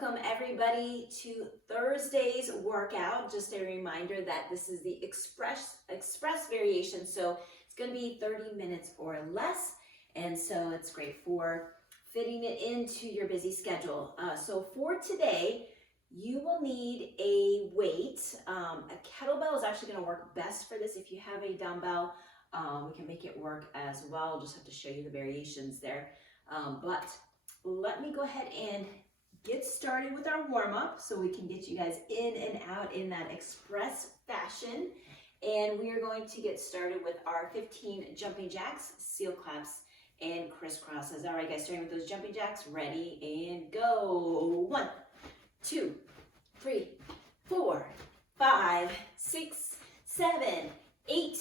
Welcome everybody to Thursday's workout. Just a reminder that this is the express variation, so it's going to be 30 minutes or less, and so it's great for fitting it into your busy schedule. So for today, you will need a weight. A kettlebell is actually going to work best for this. If you have a dumbbell, we can make it work as well. I'll just have to show you the variations there. But let me go ahead and get started with our warm-up so we can get you guys in and out in that express fashion. And we are going to get started with our 15 jumping jacks, seal claps, and crisscrosses. All right, guys, starting with those jumping jacks. Ready and go. 1, 2, 3, 4, 5, 6, 7, 8,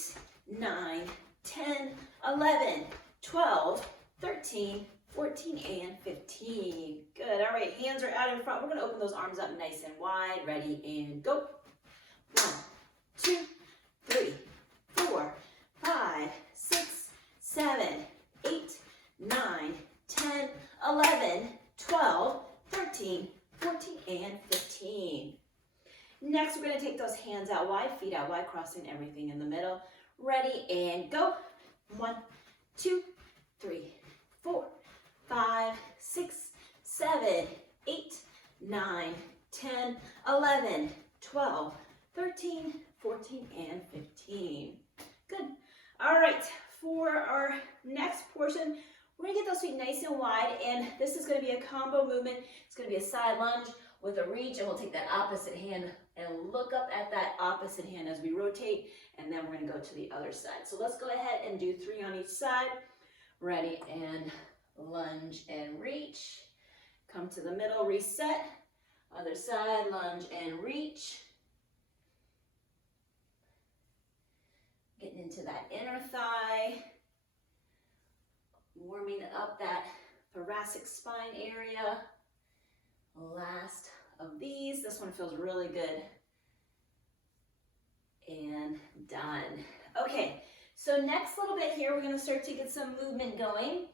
9, 10, 11, 12, 13, 14, and 15. Good. All right, hands are out in front. We're going to open those arms up nice and wide. Ready and go. 1, 2, 3, 4, 5, 6, 7, 8, 9, 10, 11, 12, 13, 14, and 15. Next, we're going to take those hands out wide, feet out wide, crossing everything in the middle. Ready and go. 1, 2, 3, 4, 5, 6, 7, 8, 9, 10, 11, 12, 13, 14, and 15. Good. All right, for our next portion, we're gonna get those feet nice and wide, and this is gonna be a combo movement. It's gonna be a side lunge with a reach, and we'll take that opposite hand and look up at that opposite hand as we rotate, and then we're gonna go to the other side. So let's go ahead and do 3 on each side. Ready, and lunge and reach. Come to the middle, reset. Other side, lunge and reach. Getting into that inner thigh. Warming up that thoracic spine area. Last of these. This one feels really good. And done. Okay, so next little bit here, we're going to start to get some movement going.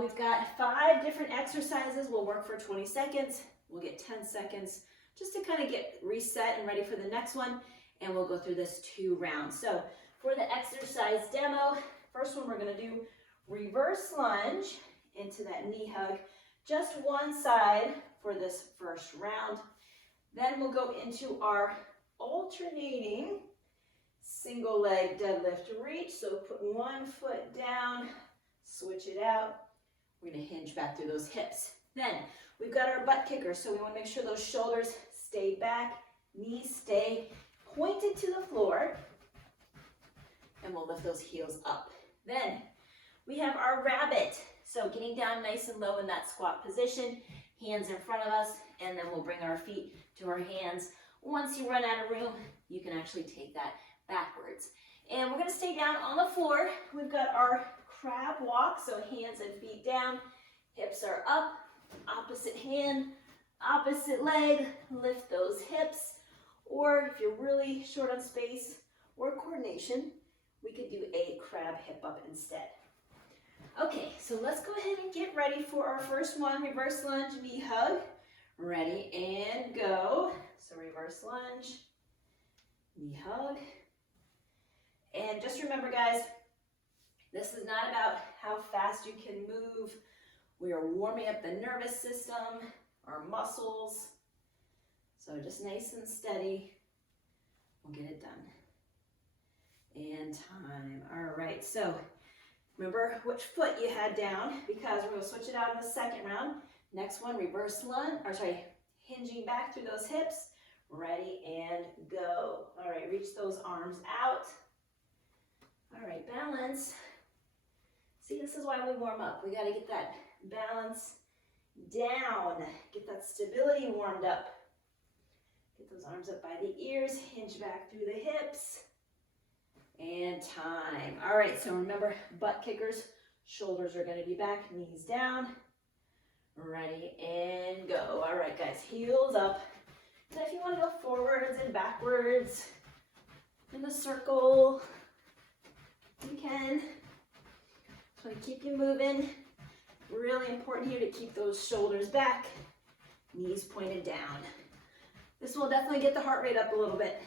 We've got 5 different exercises. We'll work for 20 seconds. We'll get 10 seconds just to kind of get reset and ready for the next one. And we'll go through this 2 rounds. So for the exercise demo, first one we're going to do reverse lunge into that knee hug. Just one side for this first round. Then we'll go into our alternating single leg deadlift reach. So put one foot down, switch it out. We're going to hinge back through those hips. Then we've got our butt kicker, so we want to make sure those shoulders stay back, knees stay pointed to the floor, and we'll lift those heels up. Then we have our rabbit, so getting down nice and low in that squat position, hands in front of us, and then we'll bring our feet to our hands. Once you run out of room, you can actually take that backwards. And we're going to stay down on the floor. We've got our crab walk, so hands and feet down, hips are up, opposite hand, opposite leg, lift those hips, or if you're really short on space or coordination, we could do a crab hip up instead. Okay, so let's go ahead and get ready for our first one, reverse lunge, knee hug. Ready and go. So reverse lunge, knee hug. And just remember, guys, this is not about how fast you can move. We are warming up the nervous system, our muscles. So just nice and steady. We'll get it done. And time. All right, so remember which foot you had down because we're going to switch it out in the second round. Next one, reverse lunge, hinging back through those hips. Ready and go. All right, reach those arms out. All right, balance. See, this is why we warm up. We got to get that balance down. Get that stability warmed up. Get those arms up by the ears. Hinge back through the hips. And time. All right, so remember, butt kickers. Shoulders are going to be back, knees down. Ready and go. All right, guys, heels up. And if you want to go forwards and backwards in the circle, you can. So keep you moving. Really important here to keep those shoulders back, knees pointed down. This will definitely get the heart rate up a little bit.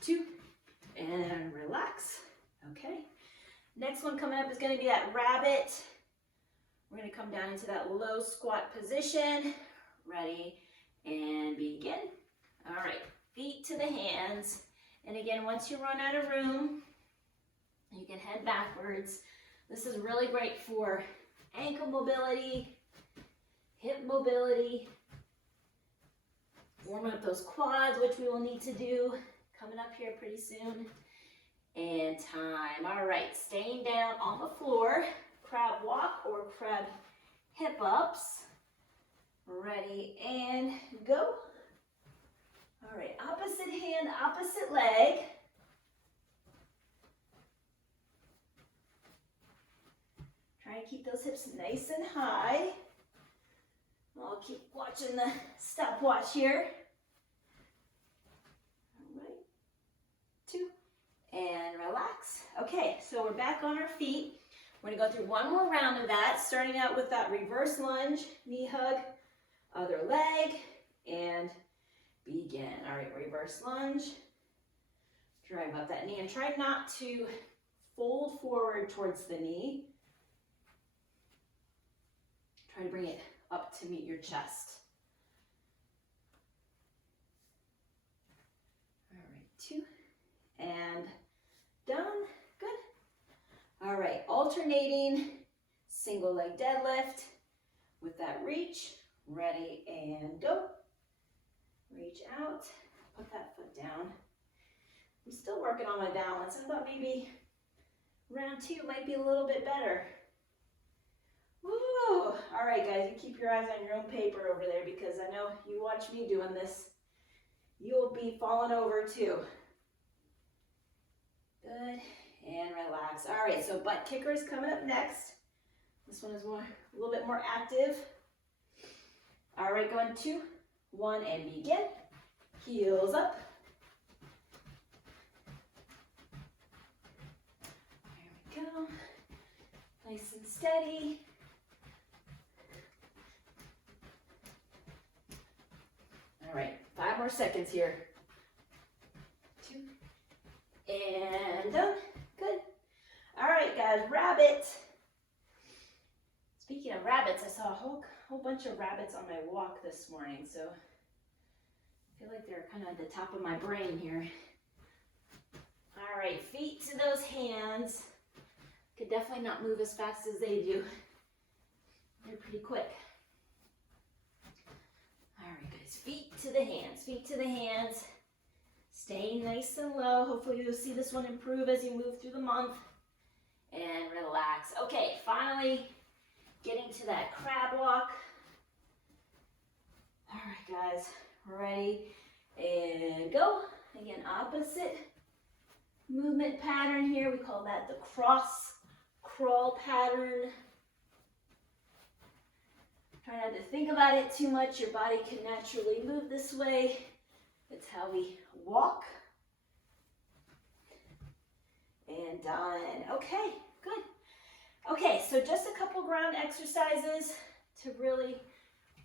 2, and relax. Okay. Next one coming up is going to be that rabbit. We're going to come down into that low squat position. Ready, and begin. All right, feet to the hands. And again, once you run out of room, you can head backwards. This is really great for ankle mobility, hip mobility, warming up those quads, which we will need to do coming up here pretty soon. And time. All right, staying down on the floor, crab walk or crab hip ups. Ready, and go. All right, opposite hand, opposite leg. Try to keep those hips nice and high. I'll keep watching the stopwatch here. All right, 2, and relax. Okay, so we're back on our feet. We're gonna go through one more round of that, starting out with that reverse lunge, knee hug, other leg, and begin. All right, reverse lunge. Drive up that knee and try not to fold forward towards the knee. Try to bring it up to meet your chest. All right, 2, and done. Good. All right, alternating single leg deadlift with that reach. Ready, and go. Reach out, put that foot down. I'm still working on my balance. I thought maybe round 2 might be a little bit better. Woo! All right, guys, you keep your eyes on your own paper over there because I know you watch me doing this. You'll be falling over too. Good, and relax. All right, so butt kicker is coming up next. This one is a little bit more active. All right, going 2, 1, and begin. Heels up. There we go. Nice and steady. All right, 5 more seconds here. 2, and done. Good. All right, guys, rabbit. Speaking of rabbits, I saw a whole bunch of rabbits on my walk this morning, so I feel like they're kind of at the top of my brain here. All right, feet to those hands. Could definitely not move as fast as they do. They're pretty quick. All right, guys, feet to the hands, feet to the hands. Staying nice and low. Hopefully you'll see this one improve as you move through the month. And relax. Okay, finally getting to that crab walk. All right, guys, ready, and go. Again, opposite movement pattern here. We call that the cross crawl pattern. Try not to think about it too much. Your body can naturally move this way. It's how we walk. And done. Okay, good. Okay, so just a couple ground exercises to really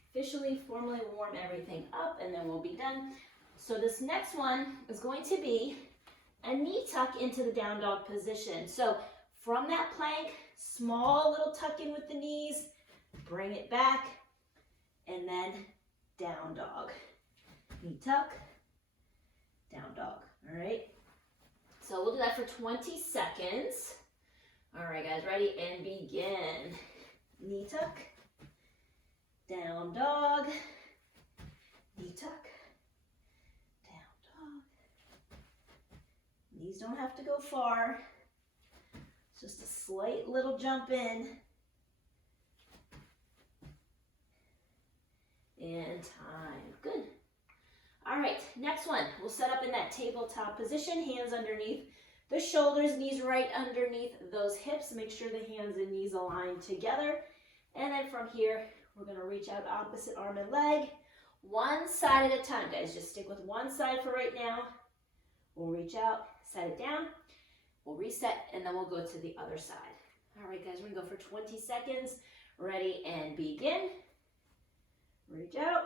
officially, formally warm everything up, and then we'll be done. So this next one is going to be a knee tuck into the down dog position. So from that plank, small little tuck in with the knees, bring it back, and then down dog. Knee tuck, down dog, all right? So we'll do that for 20 seconds. All right, guys, ready, and begin. Knee tuck, down dog, knee tuck, down dog. Knees don't have to go far. It's just a slight little jump in. And time. Good. All right, next one. We'll set up in that tabletop position, hands underneath the shoulders, knees right underneath those hips. Make sure the hands and knees align together. And then from here, we're going to reach out opposite arm and leg, one side at a time, guys. Just stick with one side for right now. We'll reach out, set it down, we'll reset, and then we'll go to the other side. All right, guys, we're going to go for 20 seconds. Ready, and begin. Reach out.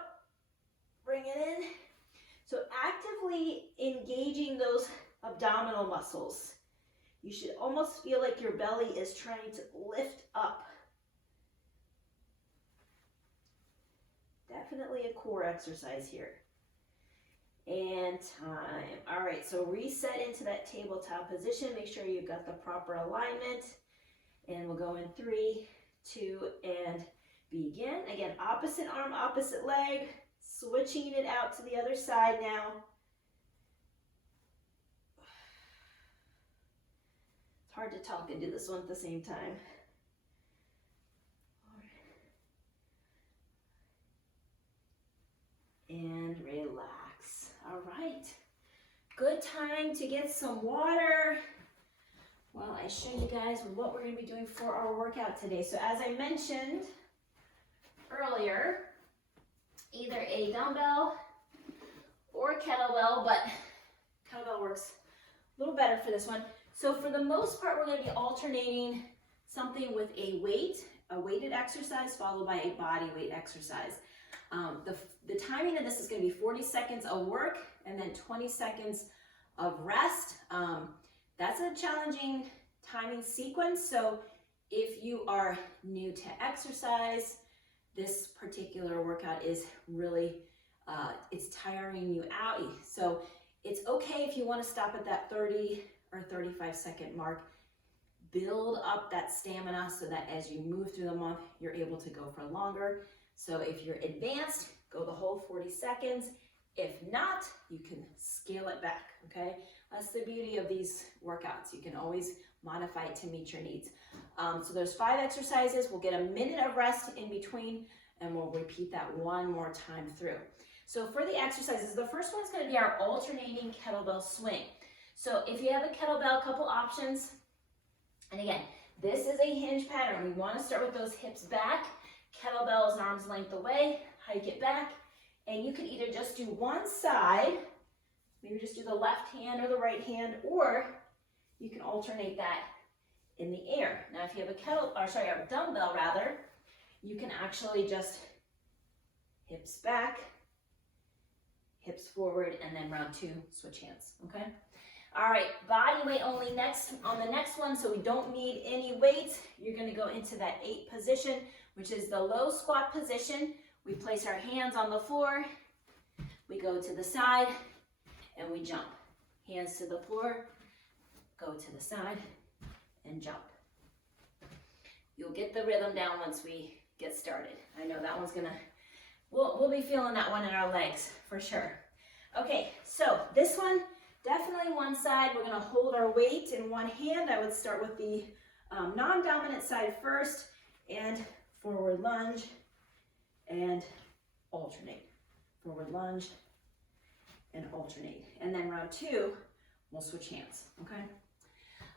really engaging those abdominal muscles. You should almost feel like your belly is trying to lift up. Definitely a core exercise here. And time. All right, so reset into that tabletop position. Make sure you've got the proper alignment. And we'll go in 3, 2, and begin. Again, opposite arm, opposite leg. Switching it out to the other side now. It's hard to talk and do this one at the same time. And relax. All right. Good time to get some water while I show you guys what we're going to be doing for our workout today. So as I mentioned earlier, either a dumbbell or kettlebell, but kettlebell works a little better for this one. So for the most part, we're going to be alternating something with a weighted exercise followed by a body weight exercise. The timing of this is going to be 40 seconds of work and then 20 seconds of rest. That's a challenging timing sequence. So if you are new to exercise, this particular workout is really, it's tiring you out. So it's okay if you want to stop at that 30 or 35 second mark. Build up that stamina so that as you move through the month, you're able to go for longer. So if you're advanced, go the whole 40 seconds. If not, you can scale it back, okay? That's the beauty of these workouts. You can always modify it to meet your needs. So there's 5 exercises. We'll get a minute of rest in between, and we'll repeat that one more time through. So for the exercises, the first one's gonna be our alternating kettlebell swing. So if you have a kettlebell, a couple options. And again, this is a hinge pattern. We wanna start with those hips back. Kettlebell is arm's length away, hike it back, and you can either just do one side, maybe just do the left hand or the right hand, or you can alternate that in the air. Now, if you have a dumbbell rather, you can actually just hips back, hips forward, and then round 2, switch hands, okay? All right, body weight only next on the next one, so we don't need any weight. You're gonna go into that 8 position, which is the low squat position. We place our hands on the floor, we go to the side, and we jump. Hands to the floor, go to the side, and jump. You'll get the rhythm down once we get started. I know that one's gonna, we'll be feeling that one in our legs for sure. Okay, so this one, definitely one side. We're gonna hold our weight in one hand. I would start with the non-dominant side first, and forward lunge, and alternate. Forward lunge, and alternate. And then round 2, we'll switch hands, okay?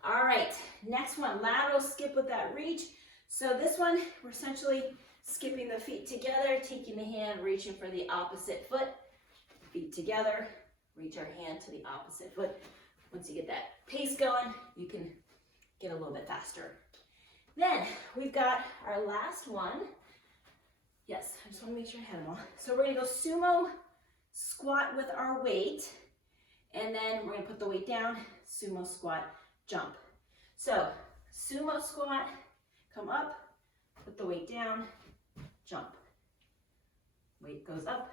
All right, next one, lateral skip with that reach. So this one, we're essentially skipping the feet together, taking the hand, reaching for the opposite foot, feet together, reach our hand to the opposite foot. Once you get that pace going, you can get a little bit faster. Then we've got our last one. Yes, I just want to make sure I have them all. So we're going to go sumo squat with our weight, and then we're going to put the weight down, sumo squat, jump. So sumo squat, come up, put the weight down, jump. Weight goes up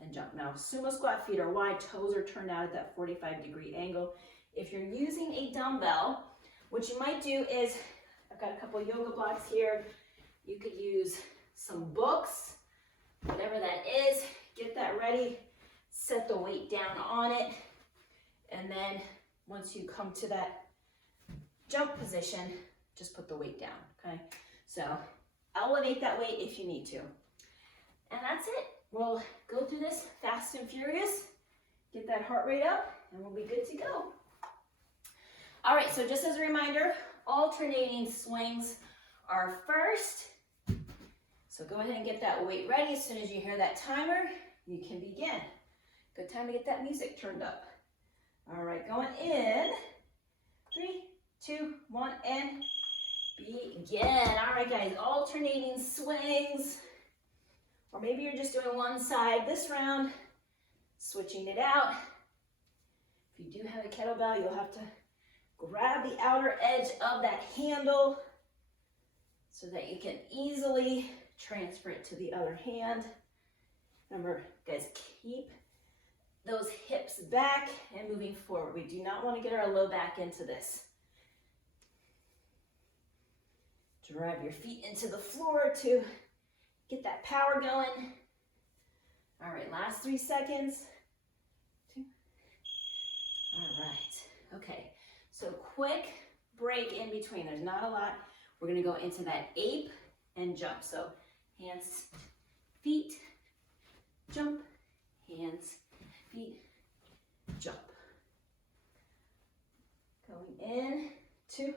and jump. Now sumo squat, feet are wide, toes are turned out at that 45-degree angle. If you're using a dumbbell, what you might do is, I've got a couple of yoga blocks here. You could use some books, whatever that is, get that ready, set the weight down on it, and then once you come to that jump position, just put the weight down, okay? So elevate that weight if you need to. And that's it. We'll go through this fast and furious, get that heart rate up, and we'll be good to go. All right, so just as a reminder, alternating swings are first. So go ahead and get that weight ready. As soon as you hear that timer, you can begin. Good time to get that music turned up. All right, going in. 3, 2, 1, and begin. All right, guys, alternating swings. Or maybe you're just doing one side this round, switching it out, If you do have a kettlebell, you'll have to grab the outer edge of that handle so that you can easily transfer it to the other hand. Remember, guys, keep those hips back and moving forward. We do not want to get our low back into this. Drive your feet into the floor to get that power going. All right, last 3 seconds. 2. All right, okay. So quick break in between. There's not a lot. We're gonna go into that ape and jump. So hands, feet, jump, hands, feet, jump. Going in, 2,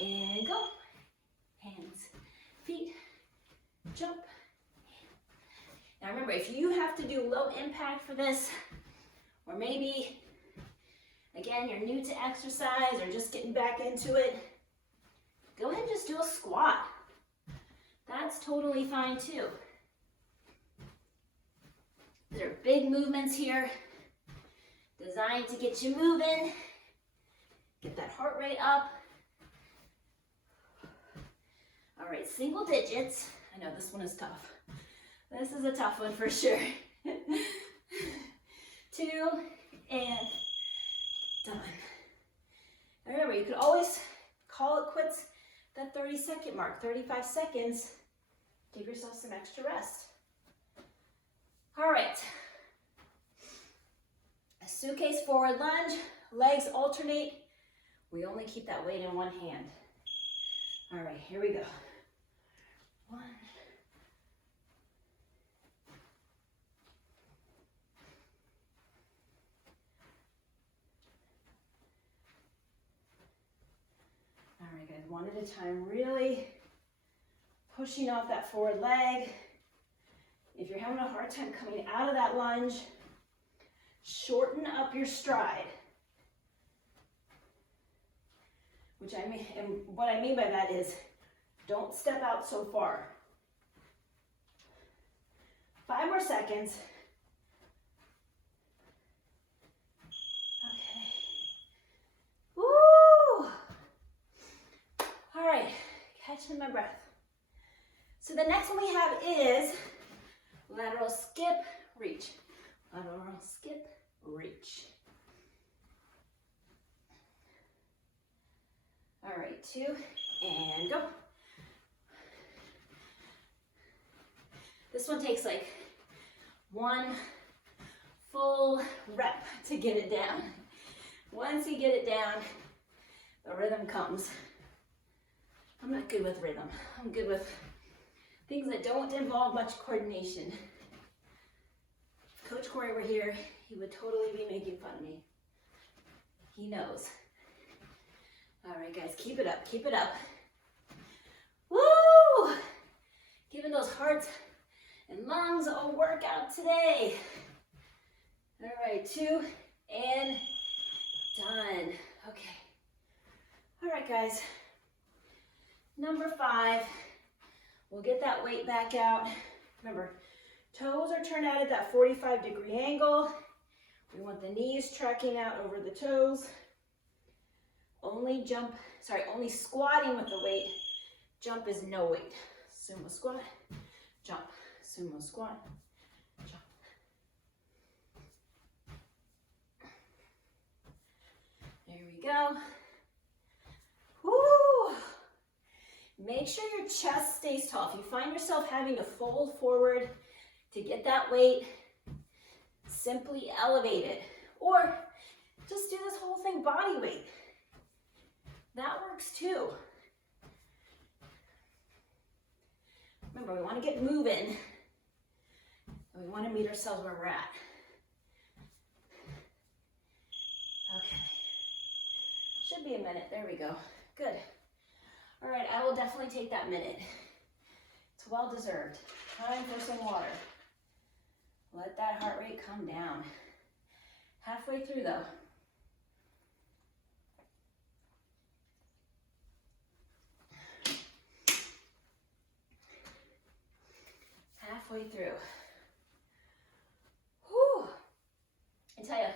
and go. Hands, feet, jump. Now remember, if you have to do low impact for this, or maybe, again, you're new to exercise or just getting back into it, go ahead and just do a squat. That's totally fine too. There are big movements here, designed to get you moving, get that heart rate up. All right, single digits. I know this one is tough. This is a tough one for sure. 2, and done. And remember, you could always call it quits that 30-second mark, 35 seconds. Give yourself some extra rest. All right. A suitcase forward lunge, legs alternate. We only keep that weight in one hand. All right, here we go. 1. All right, guys, one at a time, really pushing off that forward leg. If you're having a hard time coming out of that lunge, shorten up your stride. Which I mean, and what I mean by that is, don't step out so far. 5 more seconds. Okay. Woo! All right, catching my breath. So the next one we have is lateral skip, reach. Lateral skip, reach. All right, 2, and go. This one takes like 1 full rep to get it down. Once you get it down, the rhythm comes. I'm not good with rhythm. I'm good with things that don't involve much coordination. If Coach Corey were here, he would totally be making fun of me. He knows. All right, guys, keep it up, keep it up. Woo! Giving those hearts and lungs a workout today. All right, 2, and done. Okay. All right, guys. Number 5, we'll get that weight back out. Remember, toes are turned out at that 45-degree angle. We want the knees tracking out over the toes. Only squatting with the weight. Jump is no weight. Sumo squat, jump. Sumo squat, jump. There we go. Woo! Make sure your chest stays tall. If you find yourself having to fold forward to get that weight, simply elevate it. Or just do this whole thing body weight. That works too. Remember, we want to get moving. And we want to meet ourselves where we're at. Okay. Should be a minute. There we go. Good. All right, I will definitely take that minute. It's well deserved. Time for some water. Let that heart rate come down. Halfway through though. Halfway through. Whew. I tell you,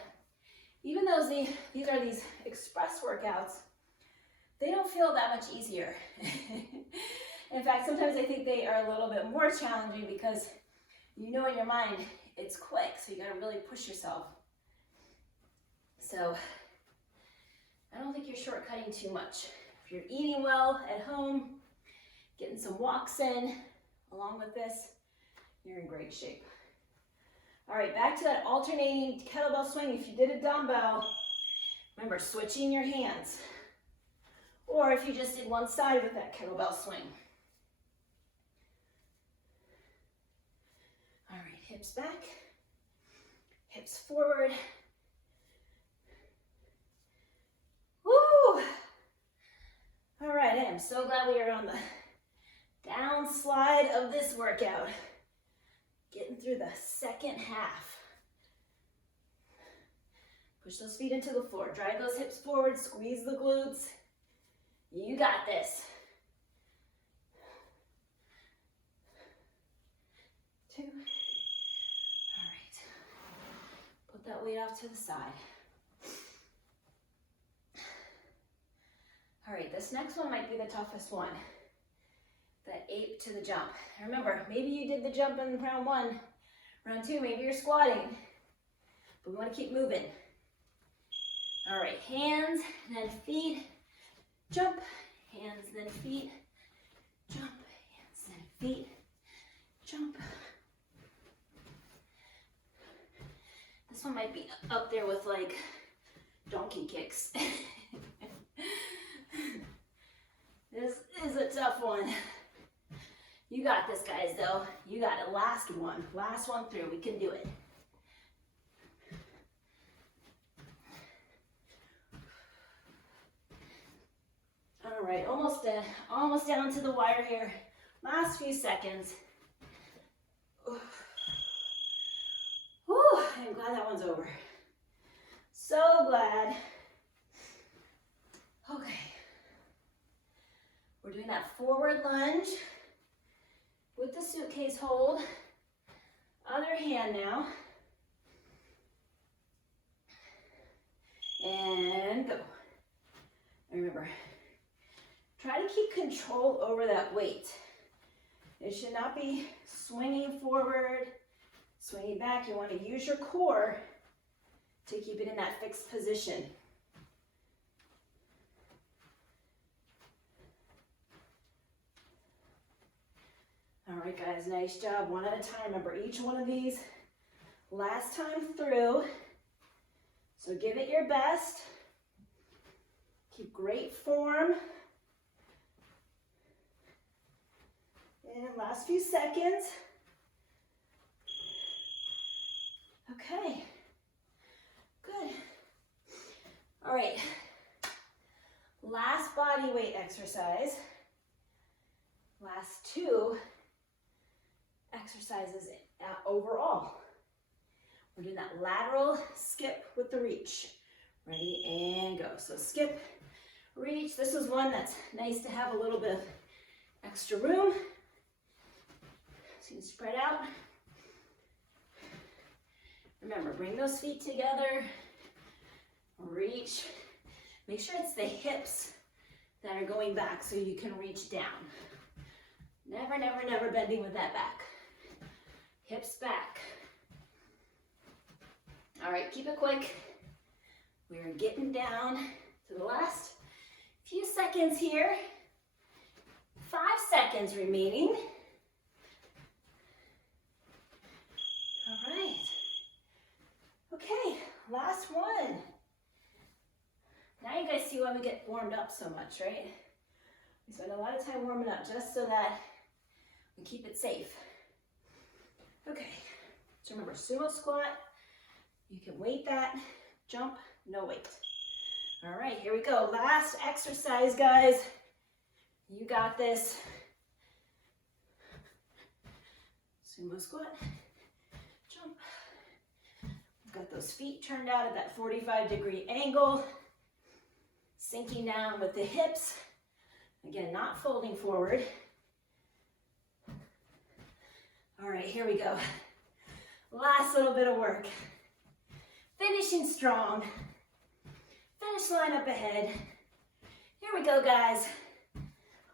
even those honestly, these are these express workouts. They don't feel that much easier. In fact, sometimes I think they are a little bit more challenging because you know in your mind it's quick, so you gotta really push yourself. So I don't think you're shortcutting too much. If you're eating well at home, getting some walks in along with this, you're in great shape. All right, back to that alternating kettlebell swing. If you did a dumbbell, remember switching your hands. Or if you just did one side with that kettlebell swing. All right, hips back, hips forward. Woo! All right, I am so glad we are on the down slide of this workout. Getting through the second half. Push those feet into the floor. Drive those hips forward, squeeze the glutes. You got this. 2. All right. Put that weight off to the side. All right, this next one might be the toughest one. That ape to the jump. Remember, maybe you did the jump in round 1. Round 2, maybe you're squatting. But we want to keep moving. All right, hands, then feet, jump. Hands, then feet, jump. Hands, then feet, jump. This one might be up there with like donkey kicks. This is a tough one. You got this, guys, though. You got it. Last one through. We can do it. All right, almost down to the wire here. Last few seconds. Whew, I'm glad that one's over. So glad. Okay. We're doing that forward lunge with the suitcase hold. Other hand now. And go. And remember, try to keep control over that weight. It should not be swinging forward, swinging back. You want to use your core to keep it in that fixed position. All right, guys, nice job. One at a time. Remember, each one of these, last time through. So give it your best. Keep great form. And last few seconds. Okay, good. All right, last body weight exercise. Last 2 exercises overall. We're doing that lateral skip with the reach. Ready, and go. So skip, reach. This is one that's nice to have a little bit of extra room. So you can spread out. Remember, bring those feet together. Reach. Make sure it's the hips that are going back so you can reach down. Never, never, never bending with that back. Hips back. All right, keep it quick. We're getting down to the last few seconds here. 5 seconds remaining. All right. Okay, last one. Now you guys see why we get warmed up so much, right? We spend a lot of time warming up just so that we keep it safe. Okay, so remember, sumo squat. You can weight that, jump, no weight. All right, here we go. Last exercise, guys. You got this. Sumo squat, jump. We've got those feet turned out at that 45-degree angle. Sinking down with the hips. Again, not folding forward. All right, here we go. Last little bit of work. Finishing strong. Finish line up ahead. Here we go, guys.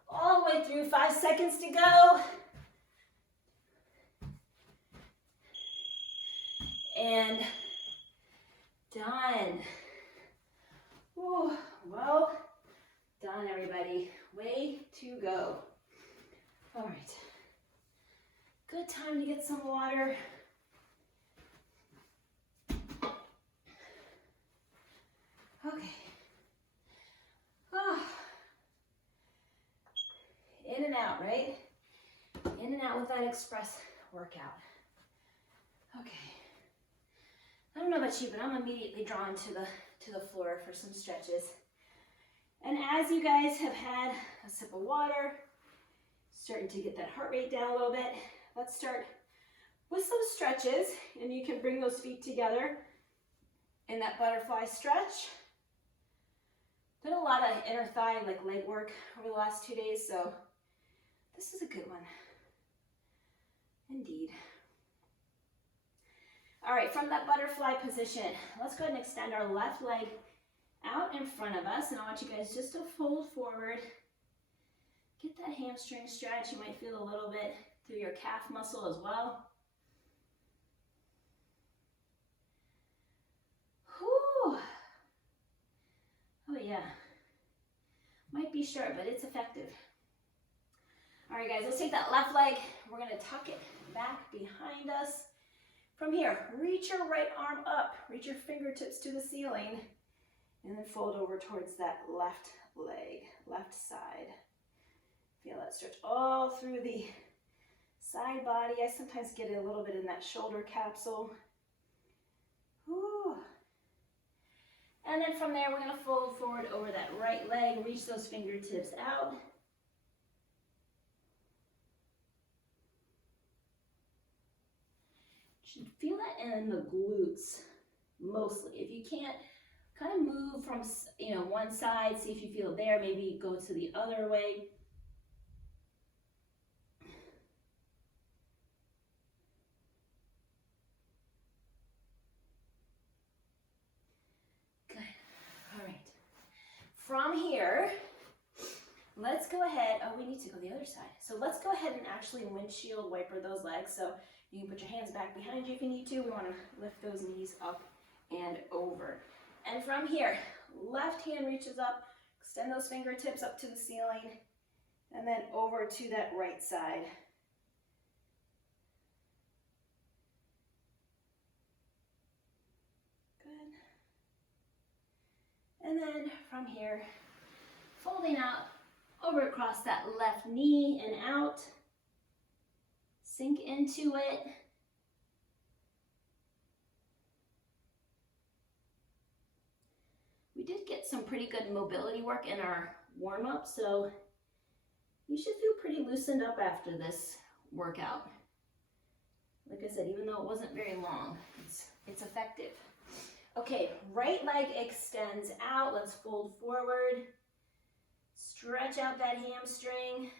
All the way through, 5 seconds to go. And done. Ooh, well done, everybody. Way to go. All right. Good time to get some water. Okay. Oh. In and out, right? In and out with that express workout. Okay. I don't know about you, but I'm immediately drawn to the floor for some stretches. And as you guys have had a sip of water, starting to get that heart rate down a little bit, let's start with some stretches, and you can bring those feet together in that butterfly stretch. Did a lot of inner thigh, like leg work over the last 2 days, so this is a good one. Indeed. All right, from that butterfly position, let's go ahead and extend our left leg out in front of us, and I want you guys just to fold forward. Get that hamstring stretch. You might feel a little bit through your calf muscle as well. Whew. Oh yeah. Might be short, but it's effective. All right, guys, let's take that left leg. We're gonna tuck it back behind us. From here, reach your right arm up, reach your fingertips to the ceiling, and then fold over towards that left leg, left side. Feel that stretch all through the side body. I sometimes get it a little bit in that shoulder capsule. Whew. And then from there, we're gonna fold forward over that right leg, reach those fingertips out. Should feel that in the glutes mostly. If you can't, kind of move from one side, see if you feel it there, maybe go to the other way. Good. All right. From here, let's go ahead. Oh, we need to go the other side. So let's go ahead and actually windshield wiper those legs. So you can put your hands back behind you if you need to. We want to lift those knees up and over. And from here, left hand reaches up, extend those fingertips up to the ceiling, and then over to that right side. Good. And then from here, folding out over across that left knee and out. Sink into it. We did get some pretty good mobility work in our warm-up, so you should feel pretty loosened up after this workout. Like I said, even though it wasn't very long, it's effective. Okay, right leg extends out. Let's fold forward. Stretch out that hamstring.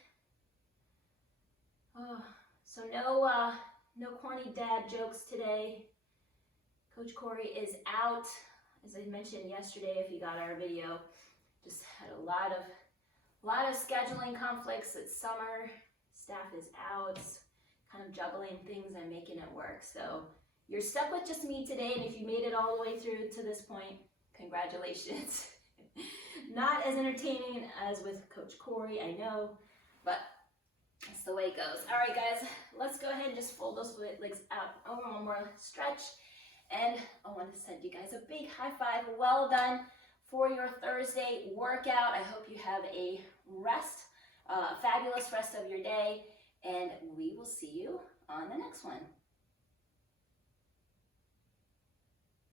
Oh, so no corny dad jokes today. Coach Corey is out. As I mentioned yesterday, if you got our video, just had a lot of scheduling conflicts. It's summer, staff is out, kind of juggling things and making it work. So you're stuck with just me today, and if you made it all the way through to this point, congratulations. Not as entertaining as with Coach Corey, I know, but that's the way it goes. All right, guys, let's go ahead and just fold those legs out. One more stretch. And I want to send you guys a big high five. Well done for your Thursday workout. I hope you have a fabulous rest of your day, and we will see you on the next one.